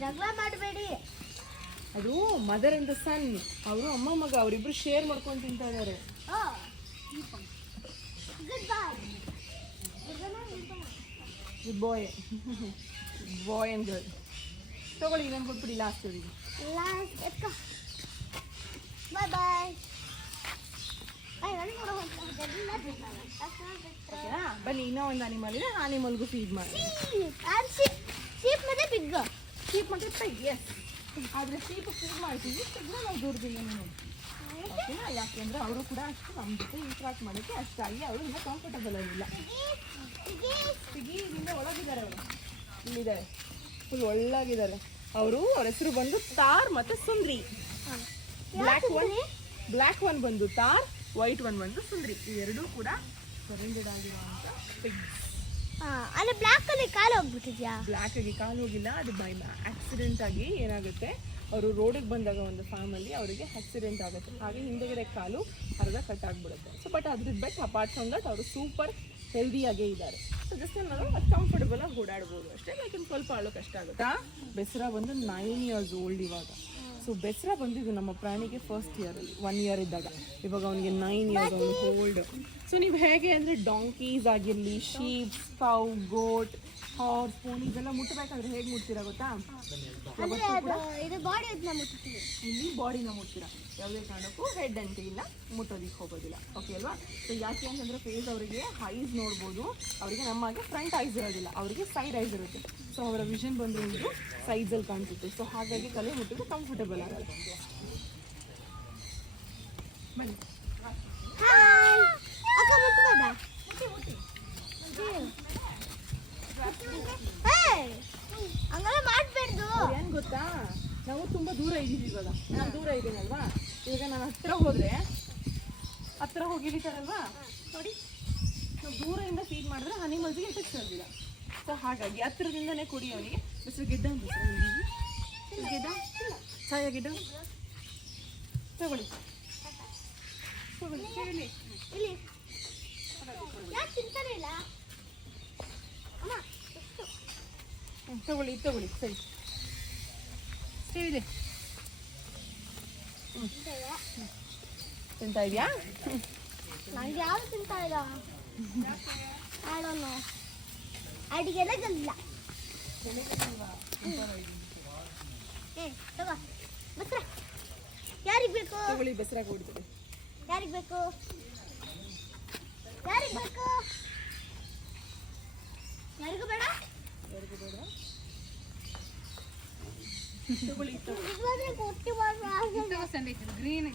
ಜಗಳ ಮಾಡಬೇಡಿ. ಅದು ಮದರ್ ಅಂಡ್ ಸನ್, ಅವರು ಅಮ್ಮ ಮಗ ಅವರಿಬ್ರು ಶೇರ್ ಮಾಡ್ಕೊಂಡು ತಿಂತಾ ಇದಾರೆ. Good boy, boy and girl. ತಗೊಳ್ಳಿ, ನಾನು ಕೊಟ್ಬಿಡಿ ಲಾಸ್ಟ್ ಅವರಿಗೆ. ಬಾಯ್ ಬಾಯ್. ಬನ್ನಿ, ಇನ್ನೂ ಒಂದು ಅನಿಮಲ್ ಇದೆ, ಅನಿಮಲ್ಗೂ ಫೀಡ್ ಮಾಡಿ. ಶೀಪ್ ಮತ್ತೆ ಪಿಗ್. ಶೀಪ್ ಮತ್ತೆ ಪೈಗ್, ಎಸ್. ಆದರೆ ಶೀಪ್ ಫೀಡ್ ಮಾಡ್ತೀವಿ, ಪಿಗ್ನ ನಾವು ದೂರದಿಲ್ಲ ನೀನು. ಓಕೆನಾ? ಯಾಕೆಂದ್ರೆ ಅವರು ಕೂಡ ಅಷ್ಟು ನಮ್ಮ ಜೊತೆ ಇಂಟ್ರಾಕ್ಟ್ ಮಾಡೋಕ್ಕೆ ಅಷ್ಟಾಗಿ ಅವರು ಇನ್ನೂ ಕಂಫರ್ಟಬಲ್ ಆಗಿಲ್ಲ. ಪಿಗಿ ಇಲ್ಲಿಂದ ಒಳಗಿದ್ದಾರೆ, ಅವರು ಇಲ್ಲಿದ್ದಾರೆ, ಫುಲ್ ಒಳಗಿದ್ದಾರೆ ಅವರು. ಅವ್ರ ಹೆಸರು ಬಂದು ತಾರ್ ಮತ್ತೆ ಸುಂದ್ರಿ. ಬ್ಲ್ಯಾಕ್ ಒನ್ ಬಂದು ತಾರ್, ವೈಟ್ ಒನ್ ಬಂದು ಸುಂದ್ರಿ. ಇವೆರಡೂ ಕೂಡ ಸರೆಂಡೆಡ್ ಆಗಿರುವಂಥ ಪಿಗ್ಸ್. ಅಲ್ಲ, ಬ್ಲ್ಯಾಕ್ ಅಲ್ಲಿ ಕಾಲು ಹೋಗ್ಬಿಟ್ಟಿದ್ಯಾ? ಬ್ಲ್ಯಾಕ್ ಆಗಿ ಕಾಲು ಹೋಗಿಲ್ಲ, ಅದು ಬೈ ಆಕ್ಸಿಡೆಂಟ್ ಆಗಿ ಏನಾಗುತ್ತೆ, ಅವರು ರೋಡಿಗೆ ಬಂದಾಗ ಒಂದು ಫಾರ್ಮಲ್ಲಿ ಅವರಿಗೆ ಆಕ್ಸಿಡೆಂಟ್ ಆಗುತ್ತೆ, ಹಾಗೆ ಹಿಂದೆಗಡೆ ಕಾಲು ಅರ್ಧ ಕಟ್ ಆಗಿಬಿಡುತ್ತೆ. ಸೊ ಬಟ್ ಅದ್ರ ಬಟ್ ಅಪಾರ್ಟ್ ಫ್ರಮ್ ದಟ್ ಅವರು ಸೂಪರ್ ಹೆಲ್ದಿಯಾಗೇ ಇದ್ದಾರೆ. ಸೊ ಜಸ್ಟ್ ನಾವು ಕಂಫರ್ಟಬಲ್ ಆಗಿ ಓಡಾಡ್ಬೋದು ಅಷ್ಟೇ. ಲೈಕ್ ಇನ್ನು ಸ್ವಲ್ಪ ಆಳೋ ಕಷ್ಟ ಆಗುತ್ತೆ. ಬೆಸ್ರಾ ಬಂದು 9 years ಓಲ್ಡ್ ಇವಾಗ. ಸೊ ಬೆಸ್ರಾ ಬಂದಿದ್ದು ನಮ್ಮ ಪ್ರಾಣಿಗೆ ಫಸ್ಟ್ ಇಯರಲ್ಲಿ 1 year ಇದ್ದಾಗ. ಇವಾಗ ಅವನಿಗೆ 9 years, ಅವನು ಓಲ್ಡ್. ಸೊ ನೀವು ಹೇಗೆ ಅಂದರೆ ಡಾಂಕೀಸ್ ಆಗಿರಲಿ, ಶೀಪ್ಸ್, ಕೌ, ಗೋಟ್, ಹಾರ್ಸ್, ಪೋನಿ ಇದೆಲ್ಲ ಮುಟ್ಟಬೇಕಾದ್ರೆ ಹೇಗೆ ಮುಟ್ತೀರಾ ಗೊತ್ತಾ? ಇಲ್ಲಿ ಬಾಡಿನ ಮುಟ್ತೀರಾ, ಯಾವುದೇ ಕಾರಣಕ್ಕೂ ಹೆಡ್ ಅಂತ ಇಲ್ಲ ಮುಟ್ಟೋದಿಕ್ಕೆ ಹೋಗೋದಿಲ್ಲ. ಓಕೆ ಅಲ್ವಾ? ಸೊ ಯಾಕೆ ಅಂತಂದರೆ ಫೇಸ್ ಅವರಿಗೆ ಐಸ್ ನೋಡ್ಬೋದು, ಅವರಿಗೆ ನಮಗೆ ಫ್ರಂಟ್ ಐಸ್ ಇರೋದಿಲ್ಲ, ಅವರಿಗೆ ಸೈಡ್ ಐಸ್ ಇರುತ್ತೆ. ಸೊ ಅವರ ವಿಷನ್ ಬಂದು ಒಂದು ಸೈಡ್ಸಲ್ಲಿ ಕಾಣಿಸುತ್ತೆ. ಸೊ ಹಾಗಾಗಿ ತಲೆ ಮುಟ್ಟಿದ್ರೆ ಕಂಫರ್ಟಬಲ್ ಆಗಲ್ಲ. ಬನ್ನಿ, ಏನು ಗೊತ್ತಾ, ನಾವು ತುಂಬ ದೂರ ಇದ್ದೀವಿ ಇವಾಗ. ನಾನು ದೂರ ಇದ್ದೀನಲ್ವಾ, ಇವಾಗ ನಾನು ಹತ್ರ ಹೋಗಿ ಇಳಿತಾರಲ್ವಾ ನೋಡಿ, ನಾವು ದೂರದಿಂದ ಫೀಡ್ ಮಾಡಿದ್ರೆ ಅನಿಮಲ್ಸ್ಗೆ ಎಫೆಕ್ಟ್ ಆಗೋದಿಲ್ಲ. ಸೊ ಹಾಗಾಗಿ ಹತ್ರದಿಂದನೇ ಕೊಡಿ ಅವನಿಗೆ. ಹೆಸರು ಗಿಡ್ಡ ಅಂತ, ಗಿಡ್ಡ ಛಾಯ ಗಿಡ್ಡ ತಗೊಳ್ಳಿ ತಗೊಳ್ಳಿ. ತಗೊಳ್ಳಿ ತಗೊಳ್ಳಿ, ಸರಿ ಇದೆ. ತಿಂತಾ ಇದೆಯಾ? ನಂಗೆ ಯಾರು ತಿಂತಾ ಇಲ್ಲ, ಅಡಿಗೆಲ್ಲ ಗಲ್ಲ. ಯಾರಿಗೆ ಬೇಕು? ತಗೊಳ್ಳಿ, ಬೆಸರ ಕೊಡ್ತೀವಿ. ಯಾರಿಗೆ ಬೇಕು? ಯಾರಿಗೆ ಬೇಕು? ಯಾರಿಗೂ ಬೇಡ, ಯಾರಿಗೂ ಬೇಡ.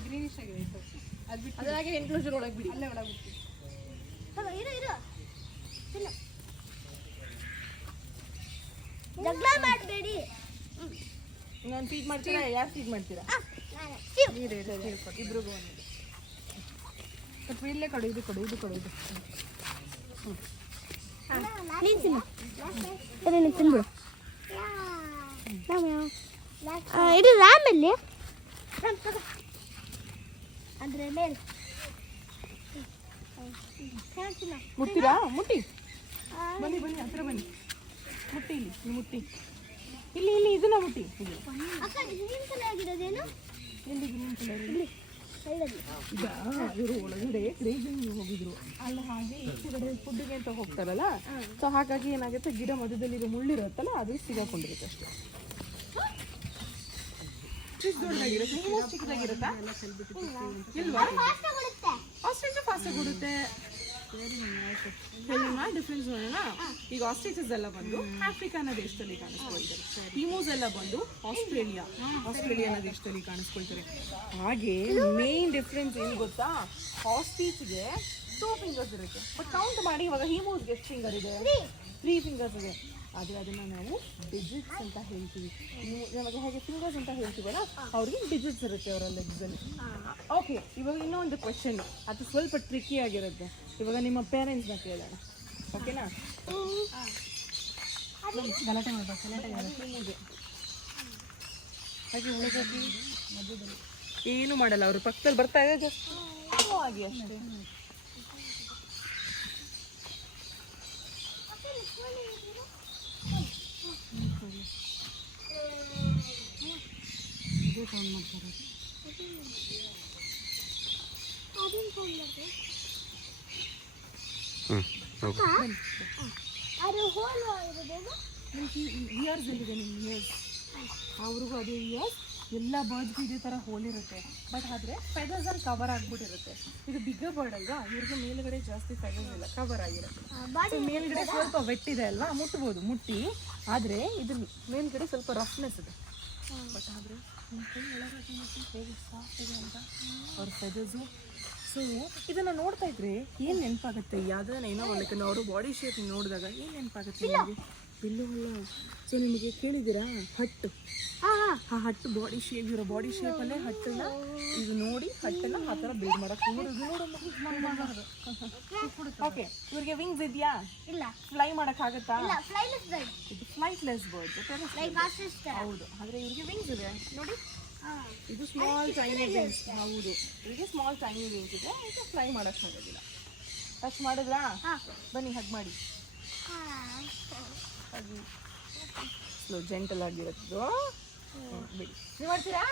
ಗ್ರೀನಿಶ್ ಆಗಿದೆ, ಅದಾಗೆ ಎನ್ಕ್ಲೋಜರ್ ಒಳಗೆ ಬಿಡಿ, ಅಲ್ಲೇ ಒಳಗೆ ಬಿಟ್ಟು. ಜಗಳ ಮಾಡಬೇಡಿ. ನಾನು ಫೀಡ್ ಮಾಡ್ತೀರಾ? ಯಾರು ಫೀಡ್ ಮಾಡ್ತೀರಾ? ಇಬ್ರಿಗೂ ಒಂದು ಇಲ್ಲೇ ಕೊಡು, ಇದು ಕೊಡು, ಇದು ಕೊಡು, ಇದು. ತಿನ್ಬಿಡು. ಇದು ರ್ಯಾಮಲ್ಲಿ ಅಂದ್ರೆ ಮೇಲೆ ಮುಟ್ತೀರಾ? ಮುಟ್ಟಿ ಬನ್ನಿ ಬನ್ನಿ, ಹತ್ರ ಬನ್ನಿ, ಮುಟ್ಟಿ ಇಲ್ಲಿ, ಮುಟ್ಟಿ ಇಲ್ಲಿ ಇಲ್ಲಿ, ಇದನ್ನ ಮುಟ್ಟಿ. ಆಗಿರೋದೇನು? ಎಲ್ಲಿ ಗ್ರೀನ್ ಕಲರ್? ಇಲ್ಲಿ ಈಗ ಇವರು ಒಳಗಡೆ ಗ್ರೇಜಿಂಗ್ ಹೋಗಿದ್ರು ಅಲ್ಲ, ಹಾಗೆ ಈಚೆಗಡೆ ಫುಡ್ಗೆ ಅಂತ ಹೋಗ್ತಾರಲ್ಲ. ಸೊ ಹಾಗಾಗಿ ಏನಾಗುತ್ತೆ, ಗಿಡ ಮಧ್ಯದಲ್ಲಿ ಮುಳ್ಳಿರುತ್ತಲ್ಲ, ಅದು ಸಿಗಾಕೊಂಡಿರುತ್ತೆ ಅಷ್ಟೇ. ಚಿಕ್ಕದಾಗಿರುತ್ತೆ, ನೀವು ಚಿಕ್ಕದಾಗಿರುತ್ತಾ? ಇಲ್ವಾ? ಆಸ್ಟ್ರಿಚ್ ಫಾಸ್ಟಾಗಿ ಕೊಡುತ್ತೆ. ಡಿಫ್ರೆನ್ಸ್ ನೋಡೋಣ. ಈಗ ಆಸ್ಟ್ರಿಚಸ್ ಎಲ್ಲ ಬಂದು ಆಫ್ರಿಕಾನ ದೇಶದಲ್ಲಿ ಕಾಣಿಸ್ಕೊಳ್ತಾರೆ, ಇಮೂಸ್ ಎಲ್ಲ ಬಂದು ಆಸ್ಟ್ರೇಲಿಯಾನ ದೇಶದಲ್ಲಿ ಕಾಣಿಸ್ಕೊಳ್ತಾರೆ. ಹಾಗೆ ಮೇನ್ ಡಿಫ್ರೆನ್ಸ್ ಏನು ಗೊತ್ತಾ, ಆಸ್ಟ್ರಿಚ್ಗೆ 2 fingers ಇರುತ್ತೆ, ಬಟ್ ಕೌಂಟ್ ಮಾಡಿ ಇವಾಗ ಹಿಮೂಸ್ಗೆ ಎಷ್ಟು ಫಿಂಗರ್ ಇದೆ? 3 fingers ಇದೆ. ಆದರೆ ಅದನ್ನು ನಾವು ಡಿಜಿಟ್ಸ್ ಅಂತ ಹೇಳ್ತೀವಿ. ನಮಗೆ ಹೇಗೆ ಫಿಂಗರ್ಸ್ ಅಂತ ಹೇಳ್ತೀವಲ್ಲ, ಅವ್ರಿಗೆ ಡಿಜಿಟ್ಸ್ ಇರುತ್ತೆ ಅವರ ಲೆಗ್ಸಲ್ಲಿ. ಓಕೆ, ಇವಾಗ ಇನ್ನೊಂದು ಕ್ವೆಶನ್, ಅದು ಸ್ವಲ್ಪ ಟ್ರಿಕ್ಕಿ ಆಗಿರುತ್ತೆ. ಇವಾಗ ನಿಮ್ಮ ಪೇರೆಂಟ್ಸ್ನ ಕೇಳೋಣ, ಓಕೆನಾ? ಗಲಾಟೆ ಮಾಡಬೇಕು, ಹಾಗೆ ಒಳಗಾಗಿ ಮಧ್ಯದಲ್ಲಿ ಏನು ಮಾಡಲ್ಲ, ಅವರು ಪಕ್ಕದಲ್ಲಿ ಬರ್ತಾ ಇದೆ, ಜಸ್ಟ್ ಹಾಗೆ ಅಷ್ಟೇ. ಅದು ಹೋಲ್ ಇರೋದು ಇಯರ್ಸ್ ಇಲ್ಲಿದೆ ನಿಮ್ಮ ಇಯರ್ಸ್, ಅವ್ರಿಗೂ ಅದೇ ಇಯರ್ಸ್. ಎಲ್ಲ ಬರ್ಡ್ಸ್ಗೂ ಇದೇ ಥರ ಹೋಲ್ ಇರುತ್ತೆ, ಬಟ್ ಆದರೆ ಫೆದರ್ಸಲ್ಲಿ ಕವರ್ ಆಗಿಬಿಟ್ಟಿರುತ್ತೆ. ಇದು ಬಿಗ್ಗರ್ ಬರ್ಡ್ ಅಲ್ವಾ, ಇವ್ರಿಗೆ ಮೇಲ್ಗಡೆ ಜಾಸ್ತಿ ಫೆದರ್ಸ್ ಇಲ್ಲ, ಕವರ್ ಆಗಿರುತ್ತೆ. ಮೇಲ್ಗಡೆ ಸ್ವಲ್ಪ ವೆಟ್ಟಿದೆ ಅಲ್ವಾ, ಮುಟ್ಬೋದು ಮುಟ್ಟಿ, ಆದರೆ ಇದ್ರ ಮೇಲ್ಗಡೆ ಸ್ವಲ್ಪ ರಫ್ನೆಸ್ ಇದೆ. ಬಟ್ ಆದರೆ ಹೇಗೆ ಸಾಫ್ಟ್ ಇದೆ ಅಂತ ಅವ್ರ ಫೆದರ್ಸು. ಸೊ ಇದನ್ನು ನೋಡ್ತಾ ಇದ್ರೆ ಏನು ನೆನಪಾಗುತ್ತೆ, ಯಾವುದನ್ನ ಏನೋ ಒಳಗೆ ಅವರು ಬಾಡಿ ಶೇಪ್ ನೋಡಿದಾಗ ಏನು ನೆನಪಾಗುತ್ತೆ ನಿಮಗೆ? ಪಿಲ್ಲು ಅಲ್ಲ. ಸೊ ನಿಮಗೆ ಕೇಳಿದ್ದೀರಾ ಹಟ್ಟು? ಆ ಹಟ್ಟು ಬಾಡಿ ಶೇಪ್ ಇರೋ ಬಾಡಿ ಶೇಪಲ್ಲೇ ಹಟ್ಟನ್ನ ಇದು ನೋಡಿ ಹಟ್ಟನ್ನ ಆ ಥರ ಬಿಲ್ಡ್ ಮಾಡೋಕ್ಕೆ ಓಕೆ. ಇವ್ರಿಗೆ ವಿಂಗ್ಸ್ ಇದೆಯಾ? ಇಲ್ಲ. ಫ್ಲೈ ಮಾಡೋಕ್ಕಾಗತ್ತಾ? ಇದು ಫ್ಲೈಟ್ಲೆಸ್ ಬರ್ಡ್. ಹೌದು, ಆದರೆ ಇವ್ರಿಗೆ ವಿಂಗ್ಸ್ ಇದೆ ನೋಡಿ. ಇದು ಸ್ಮಾಲ್ ಟೈನಿ ವಿಂಗ್ಸ್. ಹೌದು, ಇವರಿಗೆ ಸ್ಮಾಲ್ ಟೈನಿ ವಿಂಗ್ಸ್ ಇದೆ, ಇದು ಫ್ಲೈ ಮಾಡೋಕ್ಕಾಗೋದಿಲ್ಲ. ಟಚ್ ಮಾಡಿದ್ರಾ? ಬನ್ನಿ ಹಗ್ ಮಾಡಿ. ಹಾಗೆ ಸ್ಲೋ ಜೆಂಟಲ್ ಆಗಿರೋದು ಬಿಡಿ. ನೀವು ಮಾಡ್ತೀರಾ?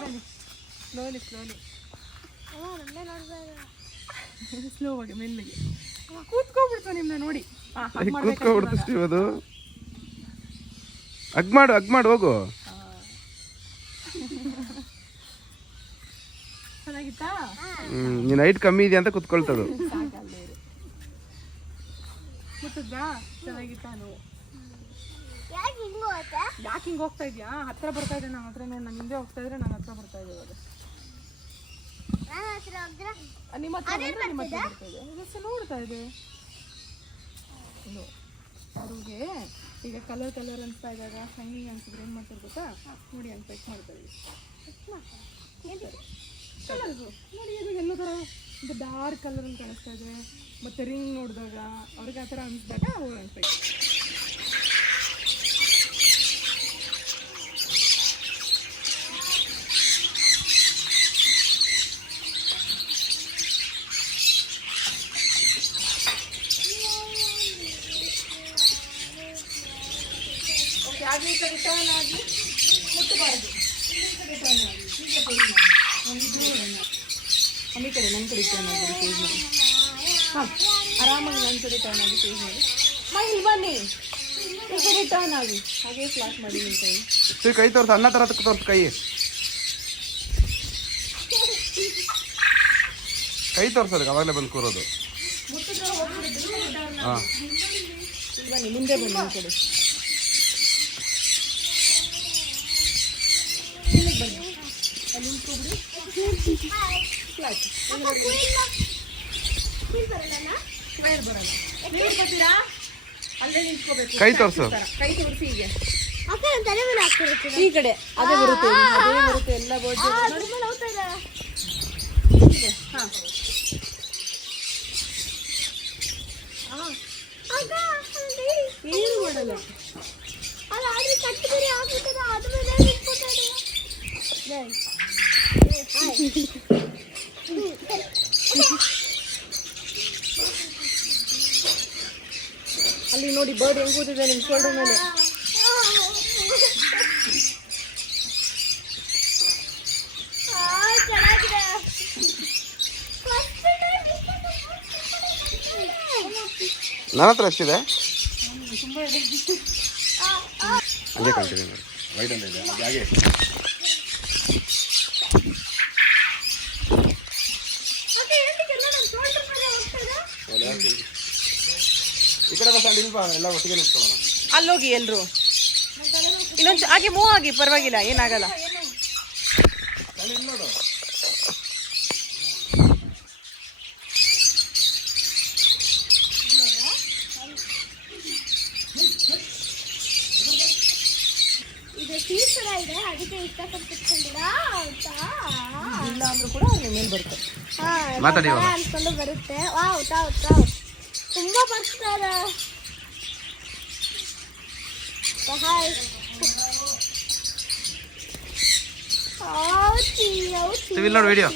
ಬನ್ನಿ ಸ್ಲೋಲಿ ಸ್ಲೋಲಿ ಸ್ಲೋವಾಗಿ ಮೆಲ್ಲಿಗೆ ಕೂತ್ಕೊಬಿಡ್ತು ನಿಮ್ಮನ್ನ ನೋಡಿ. ಕೂತ್ಕೊಬಿಡ್ತು ಅದು. ಹಗ್ ಮಾಡು ಹೋಗು. ಚೆನ್ನಾಗಿತ್ತಾ? ನೀನು ಹೈಟ್ ಕಮ್ಮಿ ಇದೆ ಅಂತ ಕೂತ್ಕೊಳ್ತದು. ಕೂತಿದ್ರಾ? ಚೆನ್ನಾಗಿತ್ತಾ? ನೀವು ಯಾಕೆ ಹಿಂಗೆ ಹೋಗ್ತಾ ಇದೆಯಾ? ಹತ್ರ ಬರ್ತಾ ಇದೆ ನನ್ನ ಹತ್ರ ನೋಡಿ. ನಾನು ಹಿಂದೆ ಹೋಗ್ತಾ ಇದ್ರೆ ನನ್ನ ಹತ್ರ ಬರ್ತಾ ಇದೆ. ಇವಾಗ ನಿಮ್ಮ ಹತ್ರ ಬರ್ತಾ ಇದೆ, ಜಸ್ಟ್ ನೋಡ್ತಾ ಇದೆ. ಅವ್ರಿಗೆ ಈಗ ಕಲರ್ ಅನಿಸ್ತಾ ಇದ್ದಾಗ ಶೈನಿಂಗ್ ಅನ್ಸಿದ್ರೆ ಏನು ಮಾಡ್ತಾರೆ ಗೊತ್ತಾ? ನೋಡಿ ಹಂಗೆ ಚೆಕ್ ಮಾಡ್ತಾರೆ. ಕಲರ್ಸು ನೋಡಿ, ಅದು ಎಲ್ಲೋ ಥರ ಒಂದು ಡಾರ್ಕ್ ಕಲರ್ ಅಂತ ಕಾಣಿಸ್ತಾ ಇದೆ. ಮತ್ತು ರಿಂಗ್ ನೋಡಿದಾಗ ಅವ್ರಿಗೆ ಆ ಥರ ಅನಿಸಿದಾಗ ಅವ್ರು ಅನ್ಸ್ಬೇಕು. ಓಕೆ, ಹಾಗೆ ಈ ಕಡೆ ಟರ್ನ್ ಆಗಿ ಮುಟ್ಟಬಾರ್ದು. ಈ ಕಡೆ ಟರ್ನ್ ಆಗಿ ಹೀಗೆ ಟರ್ನ್ ಮಾಡಿ. ಈ ಕಡೆ ನನ್ನ ಕಡೆ ಟರ್ನ್ ಆಗಿ ಚೇಂಜ್ ಮಾಡಿ. ಹಾಂ, ಆರಾಮಾಗಿ ನನ್ನ ಕಡೆ ಟರ್ನ್ ಆಗಿ ಚೇಂಜ್ ಮಾಡಿ. ಇಲ್ಲಿ ಬನ್ನಿ, ಈ ಕಡೆ ಟರ್ನ್ ಆಗಿ ಹಾಗೆ ಫ್ಲಾಶ್ ಮಾಡಿ ನಿಮ್ಮ ಕೈ ತೋರಿಸು, ಅನ್ನ ಥರ ತೋರಿಸು. ಕೈ ತೋರಿಸೋದಕ್ಕೆ ಅವಾಗಲೇ ಬಂದು ಕೂರೋದು. ಹಾಂ, ಬನ್ನಿ ಮುಂದೆ ಬನ್ನಿ. ಈ ಕಡೆ ಬನ್ನಿ, ಅಲ್ಲಿ ನಿಂತ್ಕೊಬಿಡಿ. ಫ್ಲಾಟ್ ಸ್ಕ್ವೇರ್ ಬರಲ್ಲ. ನೀವು ಇಟ್ಕೊತೀರಾ? ಅಲ್ಲೇ ನಿಂತ್ಕೋಬೇಕು. ಕೈ ತೋರಿಸು. ಕೈ ತೋರಿಸಿ ಹೀಗೆ ಈ ಕಡೆ ಅದೇ ಬರುತ್ತೆ, ಅದೇ ಬರುತ್ತೆ ಎಲ್ಲ ಬೋರ್ಡ್. ಹಾಂ, ಏನು ಮಾಡಲ್ಲ. ಅಲ್ಲಿ ನೋಡಿ ಬರ್ಡ್ ಹೆಂಗ್ ಕೂತಿದೆ ನಿಮ್ಮ ಶೋಲ್ಡರ್ ಮೇಲೆ. ನನ್ನ ಹತ್ರ ಎಷ್ಟಿದೆ? ತುಂಬ ಇದೆ. ಅದೇ ಕಂಟಿನ್ಯೂ ಮಾಡಿ. ವೈಟ್ ಅಂತ ಇದೆ ಹಾಗೆ. ಈ ಕಡೆ ಬಸ್ ಅಲ್ಲಿ ಎಲ್ಲ ಒಟ್ಟಿಗೆ ನಿಂತ್ಕೊಳ್ಳೋಣ. ಅಲ್ಲೋಗಿ ಎಲ್ಲರೂ ಇನ್ನೊಂದು ಹಾಗೆ ಮೂವ್ ಆಗಿ, ಪರವಾಗಿಲ್ಲ, ಏನಾಗಲ್ಲ. ನೋಡು, ಇದು ಸೀಟ್ ತರ ಇದೆ, ಅದಕ್ಕೆ ಇಷ್ಟಪಟ್ಟು ಇಲ್ಲ ಅಂದ್ರೂ ಕೂಡ ಅವ್ರ ಮೇಲೆ ಬರ್ತಾರೆ. ಅನ್ಕೊಂಡು ಬರುತ್ತೆ. ವಾವ್ ತಾವ್ ತಾವ್ ತುಂಬಾ ಬರ್ತಾರೆ. ಹಾಯ್, ನೋಡು ವಿಡಿಯೋ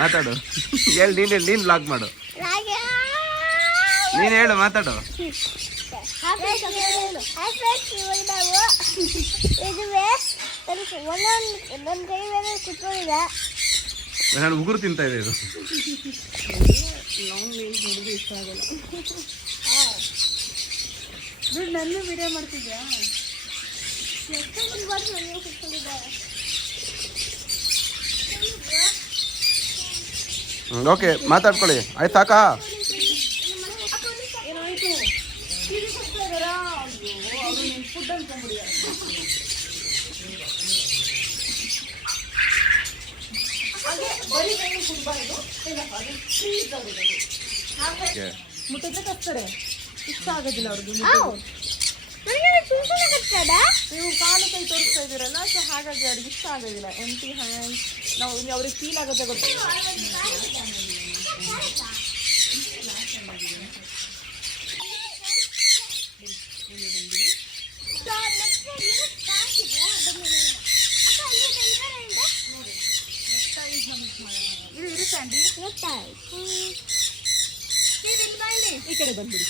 ಮಾತಾಡು. ಹೇಳಿ ನೀನು ಬ್ಲಾಗ್ ಮಾಡು. ನೀನು ಹೇಳು ಮಾತಾಡು. ಒಂದೊಂದು ಕೈ ಮೇಲೆ ಕುತ್ಕೊಂಡಿದೆ. ನಾನು ಉಗುರು ತಿಂತಾ ಇದೆ ಇದು. ಲಾಂಗ್ ನೇಲ್ಸ್ ನೋಡಿದ್ರೆ ಇಷ್ಟ ಆಗಲ್ಲ. ನನ್ನ ವಿಡಿಯೋ ಮಾಡ್ತಿದ್ಯಾ? ಓಕೆ ಮಾತಾಡ್ಕೊಳ್ಳಿ. ಆಯ್ತು ಸಾಕಾ? ಏನಾಯ್ತು? ಫುಡ್ ಅನ್ಕೊಂಡ್ಬಿಡಿ. ಮುಟ್ಟಿದ್ರೆ ಕಚ್ತಾರೆ. ಇಷ್ಟ ಆಗೋದಿಲ್ಲ ಅವ್ರಿಗೆ. ನೀವು ಕಾಲು ಕೈ ತೋರಿಸ್ತಾ ಇದ್ದೀರಲ್ಲ, ಸೊ ಹಾಗಾಗಿ ಅವ್ರಿಗೆ ಇಷ್ಟ ಆಗೋದಿಲ್ಲ. ಎಂಟಿ ಹ್ಯಾಂಡ್ ನಾವು ಅವ್ರಿಗೆ ಫೀಲ್ ಆಗುತ್ತೆ ಗೊತ್ತು. ಇದು ಇರುತ್ತೆ ಆಂಟಿ. ಈ ಕಡೆ ಬಂದ್ಬಿಡಿ.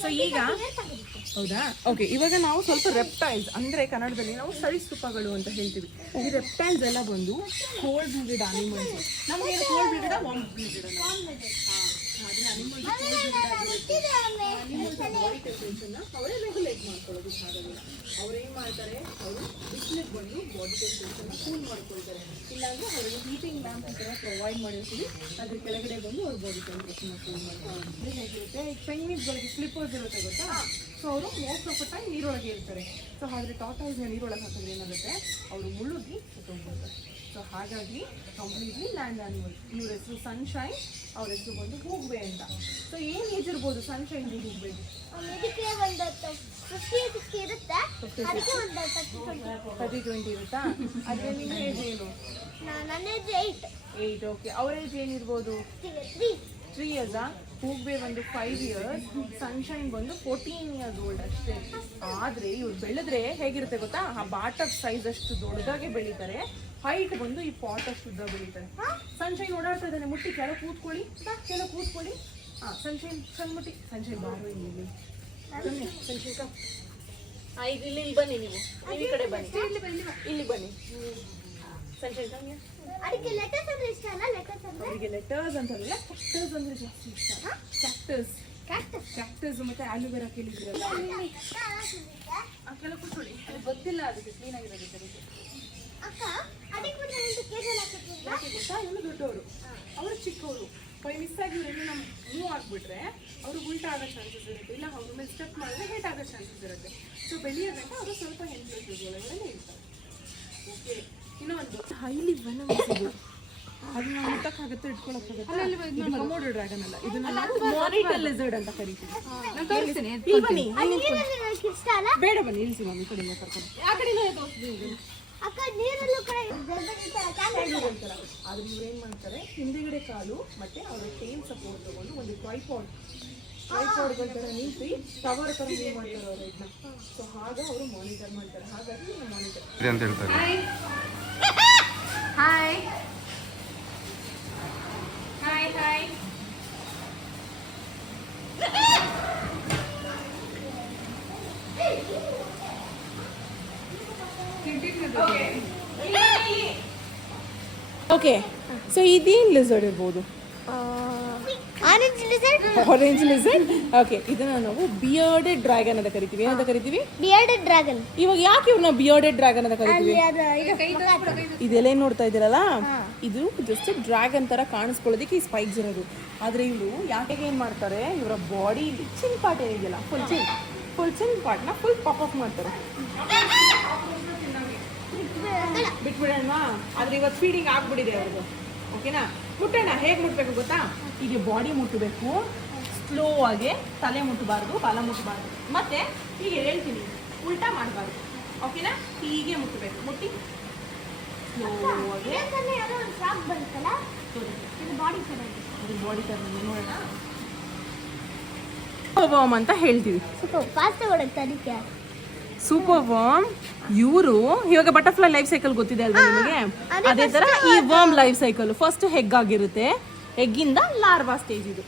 ಸೊ ಈಗ ಹೌದಾ, ಓಕೆ. ಇವಾಗ ನಾವು ಸ್ವಲ್ಪ ರೆಪ್ಟೈಲ್ಸ್ ಅಂದರೆ ಕನ್ನಡದಲ್ಲಿ ನಾವು ಸರೀಸೃಪಗಳು ಅಂತ ಹೇಳ್ತೀವಿ. ಈ ರೆಪ್ಟೈಲ್ಸ್ ಎಲ್ಲ ಬಂದು ಕೋಲ್ಡ್ ಬ್ಲೂಡೆಡ್ ಅನಿಮಲ್ಸ್. ನಮಗೆ ಕೋಲ್ಡ್ ಬ್ಲೂಡೆಡ್ ವಾರ್ಮ್ ಬ್ಲೂಡೆಡ್ ಆದರೆ ಅನಿಮಲ್ಸ್ ಬಾಡಿ ಟೆಂಪರೇಚರ್ನ ಅವರೇ ರೆಗ್ಯುಲೇಟ್ ಮಾಡ್ಕೊಳ್ಳೋದು ಸಾಗೋದಿಲ್ಲ. ಅವ್ರು ಏನು ಮಾಡ್ತಾರೆ, ಅವರು ಬಿಸಿಲಿಗೆ ಬಂದು ಬಾಡಿ ಟೆಂಪರೇಚರ್ನ ಕೂಲ್ ಮಾಡ್ಕೊಳ್ತಾರೆ. ಇಲ್ಲಾಂದರೆ ಅವರಿಗೆ ಹೀಟಿಂಗ್ ಲ್ಯಾಂಪ್ ಅಂತ ಪ್ರೊವೈಡ್ ಮಾಡಿರ್ತೀವಿ, ಅದ್ರ ಕೆಳಗಡೆ ಬಂದು ಅವ್ರ ಬಾಡಿ ಟೆಂಪರೇಚರ್ನ ಕೂಲ್ ಮಾಡ್ತಾರೆ. ಹೇಗಿರುತ್ತೆ, ಈಗ ಚೈನೀಸ್ಗಳಿಗೆ ಸ್ಲಿಪ್ಪರ್ಸ್ ಇರುತ್ತೆ ಗೊತ್ತಾ, ಸೊ ಅವರು ಮೋಸ್ಟ್ ಆಫ್ ದ ಟೈಮ್ ನೀರೊಳಗೆ ಇರ್ತಾರೆ. ಸೊ ಹಾಗೆ ಟಾಟಾಸ್ನ ನೀರೊಳಗೆ ಹಾಕಿದ್ರೆ ಏನಾಗುತ್ತೆ, ಅವರು ಮುಳುಗಿ ಸತ್ತೋಗ್ಬಿಡ್ತಾರೆ. ಸೊ ಹಾಗಾಗಿ ಕಂಪ್ಲೀಟ್ಲಿ ಲ್ಯಾಂಡ್ ಆನಿಮಲ್. ಇವ್ರ ಹೆಸರು ಸನ್ಶೈನ್, ಅವ್ರ ಹೆಸರು ಬಂದು ಹೂಗ್ಬೆ ಅಂತ. ಸೊ ಏನು ಏಜ್ ಇರ್ಬೋದು ಸನ್ಶೈನ್ ಹೂಗ್ಬೇಗೆ? 30-20 ಇರುತ್ತಾ? ಅದೇ ನಿಮ್ಮ ಏಜ್ ಏನು? 8. ಓಕೆ. ಅವ್ರ ಏಜ್ ಏನಿರ್ಬೋದು? 3 ಇಯರ್ಸಾ? ಹೂಗ್ಬೆ ಒಂದು 5 ಇಯರ್ಸ್, ಸನ್ಶೈನ್ ಬಂದು 14 ಇಯರ್ಸ್ ಓಲ್ಡ್ ಅಷ್ಟೇ. ಆದರೆ ಇವ್ರು ಬೆಳೆದ್ರೆ ಹೇಗಿರುತ್ತೆ ಗೊತ್ತಾ, ಆ ಬಾಟರ್ ಸೈಜ್ ಅಷ್ಟು ದೊಡ್ಡದಾಗೆ ಬೆಳೀತಾರೆ. ಹೈಟ್ ಬಂದು ಈ ಪಾಟ್ ಅಷ್ಟು ಉದ್ದ ಬೆಳೀತಾರೆ. ಸನ್ಶೈನ್ ಓಡಾಡ್ತಾ ಇದ್ದಾನೆ, ಮುಟ್ಟಿ ಕೆಳಗೆ ಕೂತ್ಕೊಳ್ಳಿ, ಕೆಳಗೆ ಕೂತ್ಕೊಳ್ಳಿ. ಹಾಂ ಸನ್ಶೈನ್ ಮುಟ್ಟಿ. ಸನ್ಶೈನ್ ಬಾರು ಇಲ್ಲಿ ಬನ್ನಿ. Sunshine come. ಈಗ ಇಲ್ಲಿ ಬನ್ನಿ, ನೀವು ಈ ಕಡೆ ಬನ್ನಿ, ಇಲ್ಲಿ ಬನ್ನಿ. ಸನ್ಶೈನ್ ಕಮ್ಮಿ. ಅದಕ್ಕೆ ಲೆಟರ್ಸ್ ಅಂದ್ರೆ ಇಷ್ಟ ಅಲ್ಲ? ಅವರಿಗೆ ಲೆಟರ್ಸ್ ಅಂತಲ್ಲ, ಕ್ಯಾಕ್ಟಸ್ ಅಂದ್ರೆ ಜಾಸ್ತಿ ಇಷ್ಟ. ಕ್ಯಾಕ್ಟಸ್ ಮತ್ತೆ ಆಲೋವೆರಾ ಕೇಳಿದ್ರಲ್ಲ, ಕೆಲ ಕೂತ್ಕೊಳ್ಳಿ. ಅದು ಗೊತ್ತಿಲ್ಲ, ಅದಕ್ಕೆ ಕ್ಲೀನ್ ಆಗಿರೋದಕ್ಕೆ. ಅಕ್ಕ ಅದಕ್ಕೆ ಯಾಕೆ ಗೊತ್ತಾ, ಇನ್ನು ದೊಡ್ಡವರು, ಅವರು ಚಿಕ್ಕವರು. ಮಿಸ್ ಆಗಿ ಇವರೆಲ್ಲ ನಮ್ಮ ಮೂವ್ ಆಗಿಬಿಟ್ರೆ ಅವರು ಉಲ್ಟಾ ಆಗೋ ಚಾನ್ಸಸ್ ಇರುತ್ತೆ. ಇಲ್ಲ ಅವ್ರ ಮೇಲೆ ಸ್ಟೆಪ್ ಮಾಡಿದ್ರೆ ಹೇಟ್ ಆಗೋ ಚಾನ್ಸಸ್ ಇರುತ್ತೆ. ಸೊ ಬೆಳೆಯೋದಕ್ಕೆ ಅವರು ಸ್ವಲ್ಪ ಹೆಲ್ಪ್ಲೆಸ್ ಒಳಗಡೆ ಇರ್ತಾರೆ. ಓಕೆ. ಇನ್ನೊಂದು ಹೈಲಿ ವೆನಮಸ್ ಇದು. ಅದನ್ನ ಮುಟ್ಟಕ್ಕಾಗುತ್ತೆ, ಇಟ್ಕೊಳಕ್ಕಾಗುತ್ತೆ. ಕಮೋಡೋ ಡ್ರ್ಯಾಗನ್ ಅಲ್ಲ, ಇದನ್ನ ಮಾನಿಟರ್ ಲಿಸರ್ಡ್ ಅಂತ ಕರಿತೀವಿ. ಬನ್ನಿ, ಬೇಡ ಬನ್ನಿ, ಇಳಿಸಿ ಮಮ್ಮಿ ಕಡೆಯಿಂದ ಕರ್ಕೊಂಡು. ಆ ಕಡೆಯಿಂದ ತೋರಿಸ್ತೀವಿ. ಅಕ್ಕ ನೀರಲ್ಲೂ ಕಡೆ ಆದ್ರೆ ಇವ್ರು ಏನ್ ಮಾಡ್ತಾರೆ, ಹಿಂದೆಗಡೆ ಕಾಲು ಮತ್ತೆ ಅವರ ಟೇಲ್ ಸಪೋರ್ಟ್ ತಗೊಂಡು ಒಂದು ಟ್ರೈಪಾಡ್ ತರ ನಿಂತು ಟವರ್ ತರ ಮೂವ್ ಮಾಡ್ತಾರೆ ಅವರು ಇದನ್ನ. ಸೊ ಹಾಗ ಅವರು ಮಾನಿಟರ್ ಮಾಡ್ತಾರೆ. ಹಾಗಾಗಿ ಮಾನಿಟರ್ ಅಂತ ಹೇಳ್ತಾರೆ. Hi hi hi. Okay. So ಇದೇನು ಲಿಸರ್ಡ್ ಇರ್ಬೋದು? Orange lizard. ಓಕೆ. ಇದನ್ನ ನಾವು ಬಿಯರ್ಡೆಡ್ ಡ್ರ್ಯಾಗನ್ ಅಂತ ಕರಿತೀವಿ. ಏನಂತ ಕರಿತೀವಿ? Bearded dragon. ಇವಾಗ ಯಾಕೆ ಇವ್ರನ್ನ ಬಿಯರ್ಡೆಡ್ ಡ್ರ್ಯಾಗನ್ ಅಂತ ಕರಿತೀವಿ? ಇದೆಲ್ಲ ಏನ್ ನೋಡ್ತಾ ಇದ್ದೀರಲ್ಲ, ಇದು ಜಸ್ಟ್ ಡ್ರ್ಯಾಗನ್ ತರ ಕಾಣಿಸ್ಕೊಳ್ಳೋದಕ್ಕೆ ಈ ಸ್ಪೈಕ್ಸ್ ಇರೋದು. ಆದ್ರೆ ಇವರು ಯಾಕೆ ಏನ್ ಮಾಡ್ತಾರೆ, ಇವರ ಬಾಡಿ ಚಿನ್ ಪಾರ್ಟ್ ಏನಿದೆಯಲ್ಲ, ಫುಲ್ ಚಿನ್ ಪಾರ್ಟ್ನ ಫುಲ್ ಪಾಪ್ ಅಪ್ ಮಾಡ್ತಾರೆ. ಬಿಟ್ಬಿಡೋಣ. ಆದ್ರೆ ಇವತ್ತು ಫೀಡಿಂಗ್ ಆಗ್ಬಿಟ್ಟಿದೆ ಅವ್ರದ್ದು. ಓಕೆನಾ? ಮುಟ್ಟೋಣ. ಹೇಗೆ ಮುಟ್ಟಬೇಕು ಗೊತ್ತಾ, ಹೀಗೆ ಬಾಡಿ ಮುಟ್ಟಬೇಕು, ಸ್ಲೋ ಆಗಿ. ತಲೆ ಮುಟ್ಟಬಾರ್ದು, ಬಾಲ ಮುಟ್ಟಬಾರ್ದು. ಮತ್ತೆ ಹೀಗೆ ಹೇಳ್ತೀನಿ, ಉಲ್ಟಾ ಮಾಡಬಾರ್ದು. ಓಕೆನಾ? ಹೀಗೆ ಮುಟ್ಟಬೇಕು. ಮುಟ್ಟಿ ಸ್ಲೋ ಆಗಿ. ಬಾಡಿ ತರ ನೋಡೋಣ. ಅಂತ ಹೇಳ್ತೀವಿ. ಸ್ವಲ್ಪ ಫಾಸ್ಟ್ ಓಡುತ್ತೆ ಅದಕ್ಕೆ. Super worm. ಇವರು ಇವಾಗ ಬಟರ್ಫ್ಲೈ ಲೈಫ್ ಸೈಕಲ್ ಗೊತ್ತಿದೆ ಅಲ್ವಾ ನಿಮಗೆ? ಅದೇ ತರ ಈ ವರ್ಮ್ ಲೈಫ್ ಸೈಕಲ್ ಫಸ್ಟ್ ಹೆಗ್ ಆಗಿರುತ್ತೆ, ಹೆಗ್ಗಿಂದ ಲಾರ್ವಾ ಸ್ಟೇಜ್. ಇದು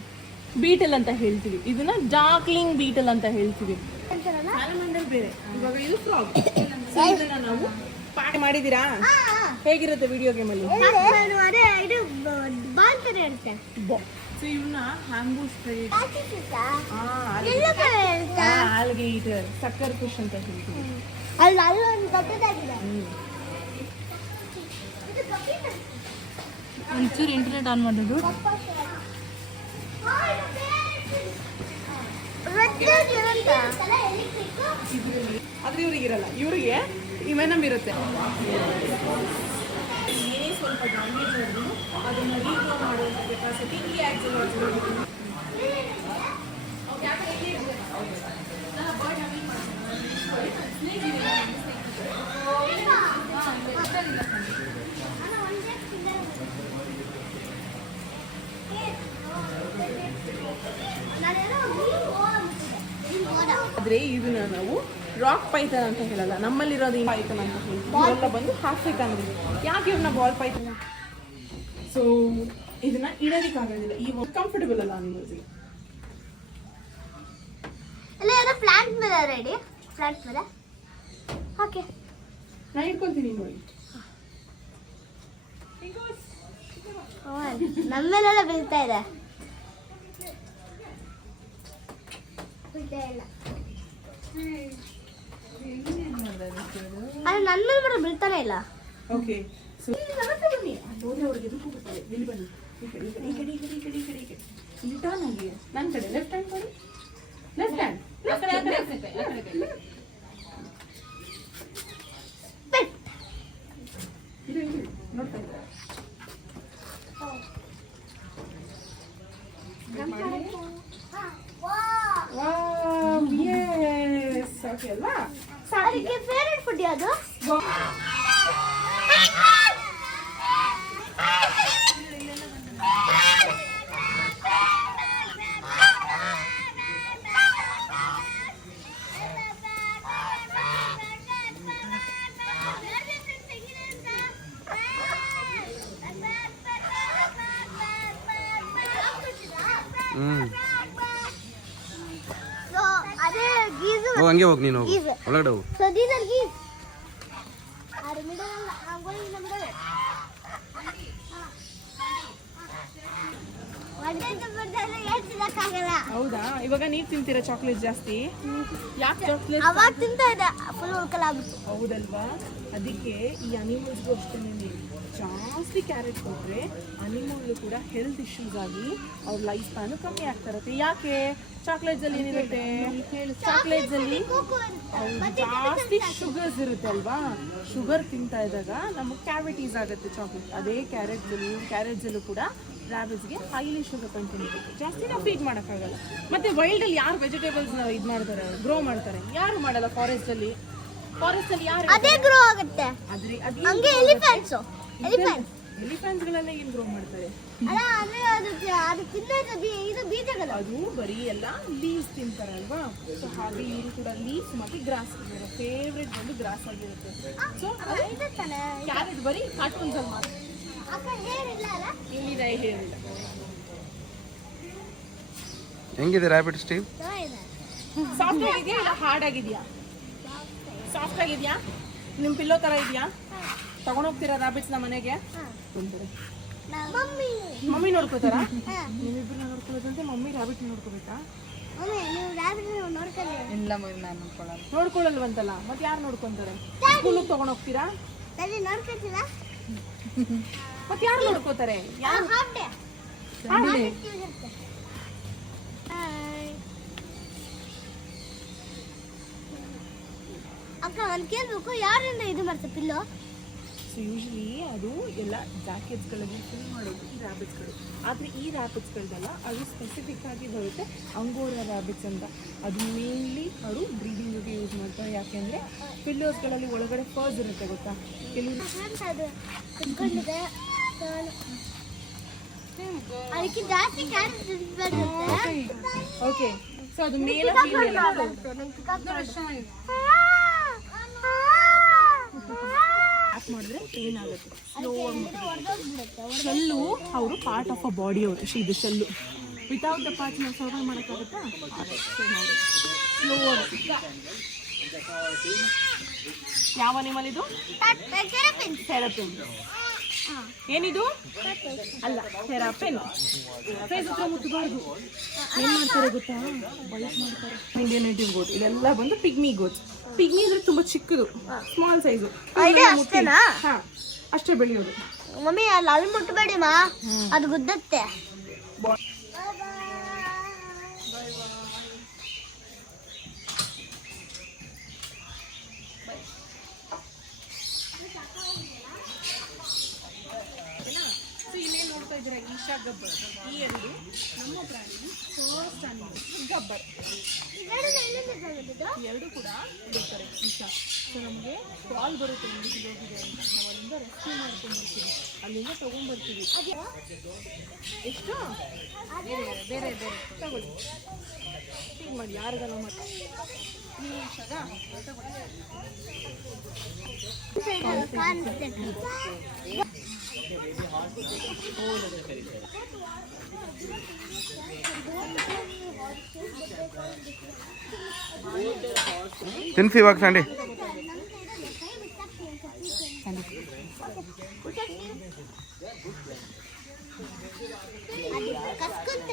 ಬೀಟಲ್ ಅಂತ ಹೇಳ್ತೀವಿ, ಇದನ್ನ ಡಾರ್ಕ್ಲಿಂಗ್ ಬೀಟಲ್ ಅಂತ ಹೇಳ್ತೀವಿ. ಸ್ಯಾಲಮಂಡರ್ ಬೇರೆ, ಇವಾಗ ಇದು ಫ್ರಾಗ್. ಇದನ್ನ ನಾವು ಪಾಠ ಮಾಡಿದೀರಾ? ಹೇಗಿರುತ್ತೆ ವಿಡಿಯೋ ಗೇಮ್ ಅಲ್ಲಿ? ಸೊ ಇವನ್ನ ಹ್ಯಾಂಬೂಸ್ ಆಲ್ಗೇಟರ್, ಸಕ್ಕರ್ ಫಿಶ್ ಅಂತ ಹೇಳ್ತೀವಿ. ಒಂಚೂರು ಇಂಟರ್ನೆಟ್ ಆನ್ ಮಾಡೋದು. ಆದ್ರೆ ಇವ್ರಿಗೆ ಇರಲ್ಲ, ಇವರಿಗೆ ಇವೆನಮ್ ಇರುತ್ತೆ. ಏನೇ ಸ್ವಲ್ಪ ಡ್ಯಾಮೇಜ್ ಆದ್ರೂ ಅದನ್ನ ರೀಗ್ರೋ ಮಾಡುವಂಥ ಕೆಪಾಸಿಟಿ ಈ ಆಕ್ಸಿಲ್. ಆದ್ರೆ ಇದನ್ನ ನಾವು ರಾಕ್ ಪೈಥಾನ್ ಅಂತ ಹೇಳಲ್ಲ, ನಮ್ಮಲ್ಲಿರೋದು ಈ ಪೈಥಾನ್ ಅಂತ ಹೇಳ್ತೀವಿ. ಇವೆಲ್ಲ ಬಂದು ಆಫ್ರಿಕನ್. ಯಾಕೆ ಇವ್ರನ್ನ ಬಾಲ್ ಪೈಥಾನ್? ಸೊ ಇದನ್ನ ಇಡೋದಕ್ಕಾಗೋದಿಲ್ಲ, ಈ ಕಂಫರ್ಟಬಲ್ ಅಲ್ಲ ಅನಿಮಲ್ಸ್. ಪ್ಲಾಂಟ್ ಮೇಲೆ ರೆಡಿ, ಪ್ಲಾಂಟ್ ಮೇಲೆ ಓಕೆ ನಾನು ಇಟ್ಕೊಳ್ತೀನಿ ನೋಡಿ. ನಮ್ಮೇಲೆಲ್ಲ ಬೀಳ್ತಾ ಇದೆ. ಅದು ನನ್ನ ಮೇಲೆ ಬರೋ ಬೀಳ್ತಾನೆ ಇಲ್ಲ. ಓಕೆ, ಸೊ ಬನ್ನಿ, ಹೋದ್ರೆ ಅವ್ರಿಗೆ ಎದುರು ಹೋಗ್ತಾರೆ. ಇಲ್ಲಿ ಬನ್ನಿ, ಈ ಕಡೆ ಈ ಕಡೆ ಈ ಕಡೆ ಈ ಕಡೆ ಈ ಕಡೆ ಈ ಕಡೆ ಇಲ್ಲಿ ಟರ್ನ್ ಆಗಿ ನನ್ನ ಕಡೆ ಲೆಫ್ಟ್ ಹ್ಯಾಂಡ್ ಮಾಡಿ, ಲೆಫ್ಟ್ ಹ್ಯಾಂಡ್ ನೋಡ್ತಾ ಇದ್ದಾರೆ. ಓಕೆ ಅಲ್ವಾ? ಅದಕ್ಕೆ ಫೇವರೇಟ್ ಫುಡ್ ಯಾವುದು? ಹಂಗೆ ಹೋಗಿ ನೀನು ಒಳಗಡೆ ಹೋಗು. So these are geese. ಹೌದಾ? ಇವಾಗ ನೀವು ತಿಂತೀರಾ ಚಾಕ್ಲೇಟ್ ಜಾಸ್ತಿ? ಯಾಕೆ ಚಾಕ್ಲೇಟ್? ಅವಾಗ ತಿಂತಾ ಇದ್ದೆ, ಫುಲ್ ಉಳ್ಕಲಾಗ್ಬಿಟ್ಟು. ಹೌದಲ್ವಾ? ಅದಕ್ಕೆ ಈ ಅನಿಮಲ್ಸ್ಗೂ ಅಷ್ಟೇ ಜಾಸ್ತಿ ಕ್ಯಾರೆಟ್ ಕೊಟ್ಟರೆ ಅನಿಮಲ್ ಕೂಡ ಹೆಲ್ತ್ ಇಶ್ಯೂಸ್ ಆಗಿ ಅವ್ರ ಲೈಫ್ ಸ್ಪ್ಯಾನು ಕಮ್ಮಿ ಆಗ್ತಾ ಇರುತ್ತೆ. ಯಾಕೆ? ಚಾಕ್ಲೇಟ್ಸ್ ಅಲ್ಲಿ ಏನಿರುತ್ತೆ? ಚಾಕ್ಲೇಟ್ಸ್ ಅಲ್ಲಿ ಜಾಸ್ತಿ ಶುಗರ್ಸ್ ಇರುತ್ತೆ ಅಲ್ವಾ? ಶುಗರ್ ತಿಂತಾ ಇದ್ದಾಗ ನಮಗೆ ಕ್ಯಾವಿಟೀಸ್ ಆಗುತ್ತೆ ಚಾಕ್ಲೇಟ್. ಅದೇ ಕ್ಯಾರೆಟ್ಸಲ್ಲೂ ಕೂಡ ರ್ಯಾಬಿಟ್ಸ್ಗೆ ಹೈಲಿ ಶುಗರ್ ಕಂಟೆಂಟ್ ಇರುತ್ತೆ. ಜಾಸ್ತಿ ನಾವು ಫೀಡ್ ಮಾಡೋಕ್ಕಾಗಲ್ಲ. ಮತ್ತು ವೈಲ್ಡಲ್ಲಿ ಯಾರು ವೆಜಿಟೇಬಲ್ಸ್ ಇದು ಮಾಡ್ತಾರೆ, ಗ್ರೋ ಮಾಡ್ತಾರೆ? ಯಾರು ಮಾಡಲ್ಲ. ಫಾರೆಸ್ಟಲ್ಲಿ ಯಾರು? ಅದೇ ಗ್ರೋ ಆಗುತ್ತೆ. ಹಂಗೆ ಎಲಿಫೆಂಟ್ಸ್ಗಳೆಲ್ಲ ಏನು ಗ್ರೋ ಮಾಡ್ತಾರೆ? ಅಲ್ಲ, ಅಂದ್ರೆ ಅದು ತಿನ್ನೋದು ಇದು ಬೀಜಗಳು. ಅದು ಬರೀ ಎಲ್ಲ ಲೀವ್ಸ್ ತಿಂತಾರಲ್ವಾ? ಸೊ ಹಾಗೆ ಇವರು ಕೂಡ ಲೀವ್ಸ್ ಮತ್ತು ಗ್ರಾಸ್ ಫೇವ್ರೆಟ್ ಬಂದು ಗ್ರಾಸ್ ಆಗಿರುತ್ತೆ. ಸೊ ಕ್ಯಾರೆಟ್ ಬರೀ ಕಾರ್ಟೂನ್ಸ್ ಅಲ್ಲಿ ಮಾತ್ರ. ಇಲ್ಲಿದೆ ಹೇಳಿಲ್ಲ. ಹೆಂಗಿದೆ ರ್ಯಾಬಿಟ್ ಸ್ಟೀವ್? ಸಾಫ್ಟ್ ಆಗಿದೆಯಾ ಇಲ್ಲ ಹಾರ್ಡ್ ಆಗಿದೆಯಾ? ಸಾಫ್ಟ್ ಆಗಿದೆಯಾ? ನಿಮ್ಮ ಪಿಲ್ಲೋ ಥರ ಇದೆಯಾ? ತಗೊಂಡೋಗ್ತೀರಾ ರ್ಯಾಬಿಟ್ಸ್ನ ಮನೆಗೆ? ಮಮ್ಮಿ ನೋಡ್ಕೋತಾರಾ? ನೀವಿಬ್ರು ನೋಡ್ಕೊಳ್ಳೋದಂತೆ ಮಮ್ಮಿ ರ್ಯಾಬಿಟ್ ನೋಡ್ಕೋಬೇಕಾ? ನೋಡ್ಕೊಳ್ಳಲ್ವಂತಲ್ಲ, ಮತ್ತೆ ಯಾರು ನೋಡ್ಕೊಂತಾರೆ? ಸ್ಕೂಲಿಗೆ ತಗೊಂಡೋಗ್ತೀರಾ? ಮತ್ತೆ ಯಾರು ನೋಡ್ಕೋತಾರೆ? ಅಕ್ಕ ಒಂದು ಕೇಳಬೇಕು, ಯಾರಿಂದ ಇದು ಮಾಡ್ತಾರೆ ಪಿಲ್ಲೋ? ಸೊ ಯೂಶ್ವಲಿ ಅದು ಎಲ್ಲ ಜಾಕೆಟ್ಸ್ಗಳಲ್ಲಿ ಫಿಲ್ ಮಾಡೋದು ಈ ರ್ಯಾಬಿಟ್ಸ್ಗಳು. ಆದರೆ ಈ ರ್ಯಾಬಿಟ್ಸ್ಗಳದೆಲ್ಲ ಅದು ಸ್ಪೆಸಿಫಿಕ್ ಆಗಿ ಬರುತ್ತೆ ಅಂಗೋರಾ ರ್ಯಾಬಿಟ್ಸ್ ಅಂತ. ಅದು ಮೇನ್ಲಿ ಅವರು ಬ್ರೀಡಿಂಗಿಗೆ ಯೂಸ್ ಮಾಡ್ತಾರೆ. ಯಾಕೆಂದರೆ ಪಿಲ್ಲೋಸ್ಗಳಲ್ಲಿ ಒಳಗಡೆ ಫರ್ಸ್ ಇರುತ್ತೆ, ಗೊತ್ತಾ? ಕೆಲವು ಅದಕ್ಕೆ ಜಾಸ್ತಿ ಕ್ಯಾರೆಟ್ ಓಕೆ. ಸೊ ಅದು ಮೇಲ್ ಫೀಮೇಲ್ ಮಾಡಿದ್ರೆ ಪೇನ್ ಆಗುತ್ತೆ. ಸ್ಲೋ ಹೊಡೆದೋಗ್ಬಿಡುತ್ತೆ. ಶೆಲ್ಲು ಅವರು ಪಾರ್ಟ್ ಆಫ್ ಅ ಬಾಡಿ ಅವರು. ಇದು ಶೆಲ್ಲು ವಿತೌಟ್ ದ ಪಾರ್ಟ್ ನಾವು ಸರ್ವೈವ್ ಮಾಡೋಕ್ಕಾಗುತ್ತಾ? ಸ್ಲೋ. ಯಾವ ಅನಿಮಲ್ ಇದು? ಥೆರಪಿನ್. ಏನಿದು? ಅಲ್ಲ, ಥೆರಪಿನ್. ಫೇಸ್ ಹತ್ರ ಮುಟ್ಟಬಾರ್ದು. ಏನು ಮಾಡ್ತಾರೆ ಗೊತ್ತಾ? ಬೈಟ್ ಮಾಡ್ತಾರೆ. ಇಂಡಿಯನ್ ನೇಟಿವ್ ಗೋಟ್ ಇದೆಲ್ಲ ಬಂದು ಪಿಗ್ಮಿ ಗೋಟ್. ಪಿಗ್ಮಿ ಅಂದ್ರೆ ತುಂಬಾ ಚಿಕ್ಕದು, ಸ್ಮಾಲ್ ಸೈಜು. ಹಾ, ಅಷ್ಟೇ ಬೆಳೆಯೋದು. ಮಮ್ಮಿ ಅಲ್ಲಿ ಮುಟ್ಬೇಡಿ ಮಾ, ಅದು ಗುದ್ದತ್ತೆ. ಇನ್ನೇನು ನೋಡ್ತಾ ಇದ್ದೀರಾ? ಈಶಾ ಗಬ್ಬರ್. ಈ ಎರಡು ನಮ್ಮ ಪ್ರಾಣಿ ಫಸ್ಟ್ ಅನಿಮಲ್ ಗಬ್ಬರ್. ಎರಡು ಕೂಡ ಇರ್ತಾರೆ ಈಶಾ. ಸೊ ನಮಗೆ ಕಾಲ್ ಬರುತ್ತೆ ಇಲ್ಲಿ ಹೋಗಿದೆ ಅಂತ, ನಾವು ಅಲ್ಲಿಂದ ರೆಸ್ಕ್ಯೂ ಮಾಡ್ಕೊಂಡು ಬರ್ತೀವಿ, ಅಲ್ಲಿಂದ ತೊಗೊಂಡ್ಬರ್ತೀವಿ. ಎಷ್ಟು ಬೇರೆ ಬೇರೆ ತಗೊಳ್ಳಿ, ಫೀಲ್ ಮಾಡಿ ಯಾರಿಗಾರ ಮಾಡಿ. ಈಶಾಗ ತಿನ್ಸಿ ಇವಾಗ ಸಂಡಿ. ಕಸ್ಕೊಂತ